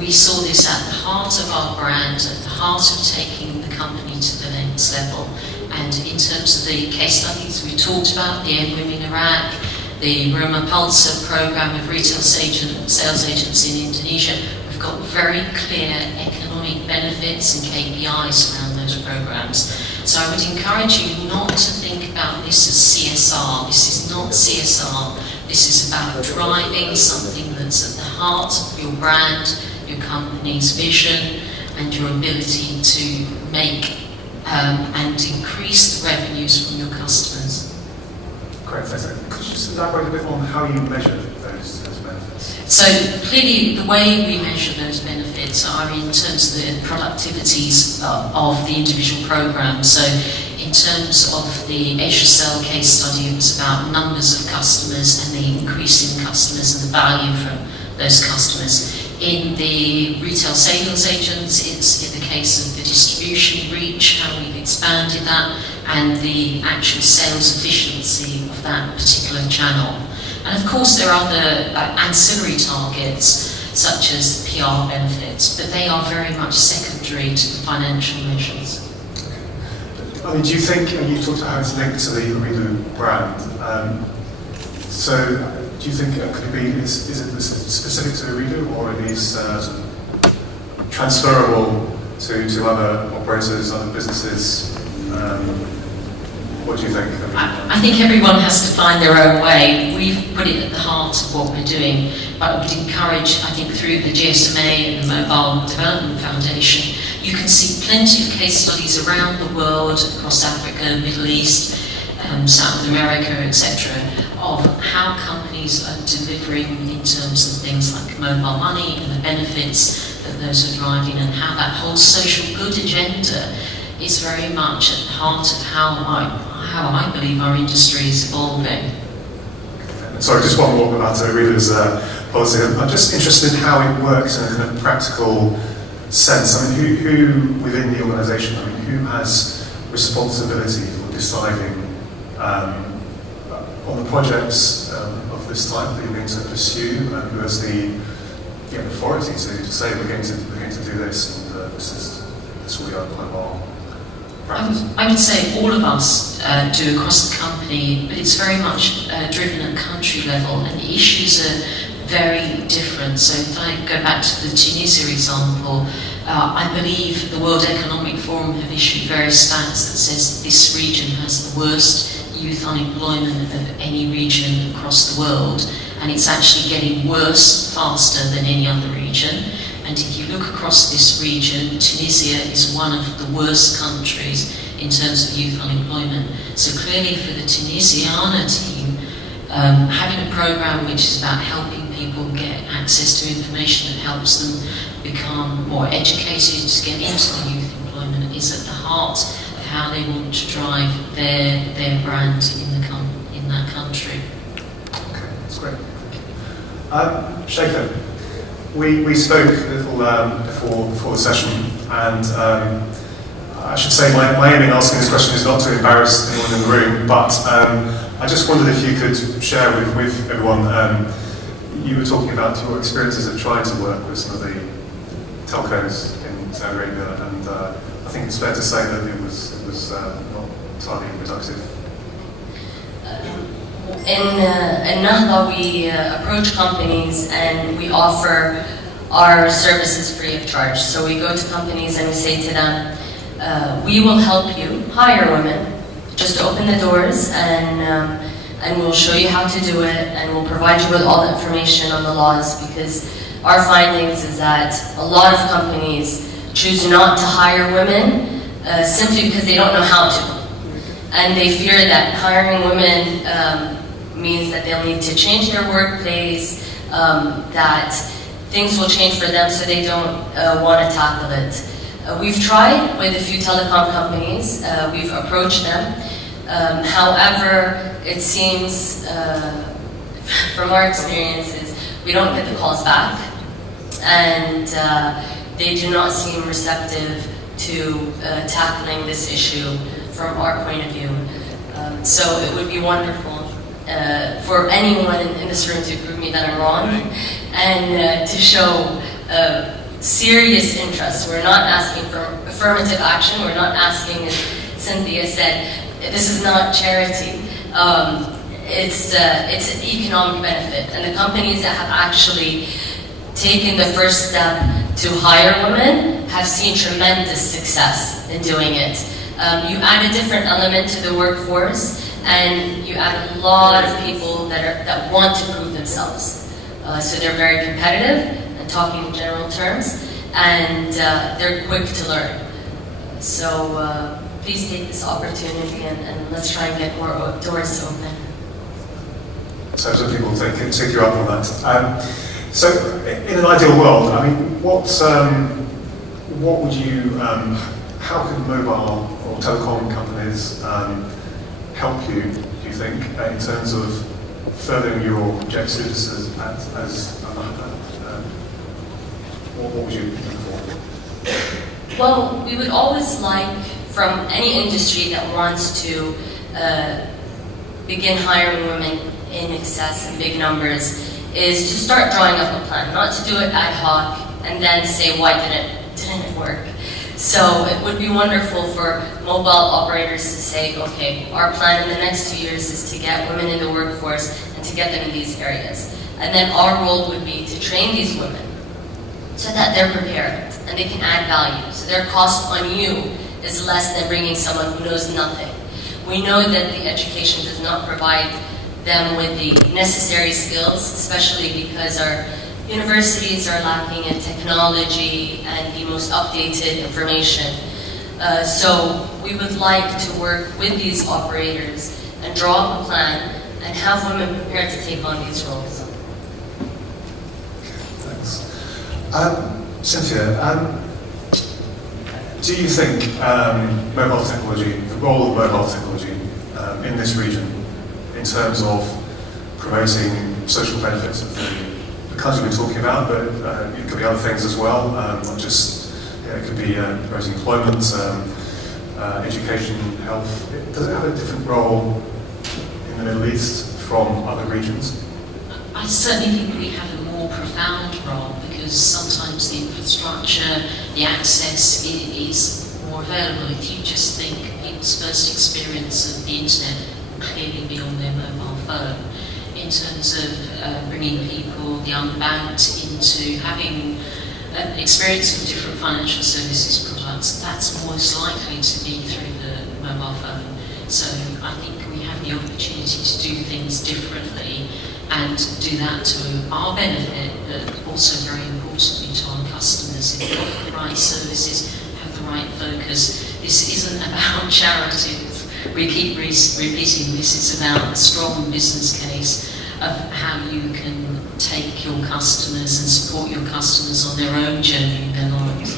we saw this at the heart of our brand, at the heart of taking the company to the next level. And in terms of the case studies we talked about, the End Women Iraq, the Rumah Pulsar program of retail sales agents in Indonesia, we've got very clear economic benefits and KPIs around those programs. So I would encourage you not to think about this as CSR. This is not CSR. This is about driving something that's at the heart of your brand, your company's vision, and your ability to make and increase the revenues from your customers. Great, thanks. Could you just elaborate a bit on how you measure those benefits? So clearly the way we measure those benefits are in terms of the productivities of the individual programs. So in terms of the Asia Cell case study, it was about numbers of customers and the increase in customers and the value from those customers. In the retail sales agents, it's in the case of the distribution reach, how we've expanded that, and the actual sales efficiency of that particular channel. And of course there are the ancillary targets, such as PR benefits, but they are very much secondary to the financial measures. Okay. I mean, do you think, and you talked about how it's linked to the Ooredoo brand, so do you think, could it be, is it specific to Ooredoo, or are these transferable to other operators, other businesses? What do you think? I think everyone has to find their own way. We've put it at the heart of what we're doing, but I would encourage, I think through the GSMA and the Mobile Development Foundation, you can see plenty of case studies around the world, across Africa, Middle East, South America, etc., of how companies are delivering in terms of things like mobile money and the benefits that those are driving, and how that whole social good agenda is very much at the heart of how I believe our industry is evolving. Sorry, just one more about Ooredoo's policy. I'm just interested in how it works in a kind of practical sense. I mean, who within the organisation, I mean, who has responsibility for deciding on the projects of this type that you're going to pursue, and who has the authority to say we're going to do this, and this will be our kind of our practice? I would say all of us do across the company, but it's very much driven at country level, and the issues are very different. So if I go back to the Tunisia example, I believe the World Economic Forum have issued various stats that says this region has the worst youth unemployment of any region across the world, and it's actually getting worse faster than any other region. And if you look across this region, Tunisia is one of the worst countries in terms of youth unemployment. So clearly for the Tunisiana team, having a program which is about helping people get access to information that helps them become more educated to get into the youth employment is at the heart of how they want to drive their brand in that country. Okay, that's great. Sheikha, we spoke a little before the session, and I should say my aim in asking this question is not to embarrass anyone in the room, but I just wondered if you could share with everyone, you were talking about your experiences of trying to work with some of the telcos in Saudi Arabia, and I think it's fair to say that it was not entirely productive. In Al-Nahda, we approach companies and we offer our services free of charge. So we go to companies and we say to them, we will help you hire women, just open the doors, and we'll show you how to do it, and we'll provide you with all the information on the laws, because our findings is that a lot of companies choose not to hire women simply because they don't know how to. And they fear that hiring women means that they'll need to change their workplace, that things will change for them, so they don't want to tackle it. We've tried with a few telecom companies, we've approached them. However, it seems, from our experiences, we don't get the calls back, and they do not seem receptive to tackling this issue from our point of view. So it would be wonderful for anyone in this room to prove me that I'm wrong, and to show serious interest. We're not asking for affirmative action. We're not asking, as Cynthia said, this is not charity. It's an economic benefit. And the companies that have actually taken the first step to hire women have seen tremendous success in doing it. You add a different element to the workforce, and you add a lot of people that want to prove themselves. So they're very competitive, and talking in general terms, and they're quick to learn. So please take this opportunity and let's try and get more doors open. So some people take you up on that. So in an ideal world, I mean, what would you, how could mobile or telecom companies help you, do you think, in terms of furthering your objectives as Al-Nahda? What would you look for? Well, we would always like, from any industry that wants to begin hiring women in excess in big numbers, is to start drawing up a plan, not to do it ad hoc and then say, why didn't it work? So it would be wonderful for mobile operators to say, okay, our plan in the next 2 years is to get women in the workforce and to get them in these areas. And then our role would be to train these women so that they're prepared and they can add value. So their cost on you is less than bringing someone who knows nothing. We know that the education does not provide them with the necessary skills, especially because our universities are lacking in technology and the most updated information. So we would like to work with these operators and draw up a plan and have women prepared to take on these roles. Thanks. Cynthia, do you think mobile technology, the role of mobile technology in this region, in terms of promoting social benefits of the country we're talking about, but it could be other things as well, not just, it could be promoting employment, education, health. Does it have a different role in the Middle East from other regions? I certainly think we have a more profound role, because sometimes the infrastructure, the access is more available. If you just think people's first experience of the internet will clearly be on their mobile phone, in terms of bringing people, the unbanked, into having an experience of different financial services products, that's most likely to be through the mobile phone. So I think we have the opportunity to do things differently and do that to our benefit, but also very importantly to our customers. If we've got the right services, have the right focus, this isn't about charity. We keep repeating this is about a strong business case of how you can take your customers and support your customers on their own journey in their lives.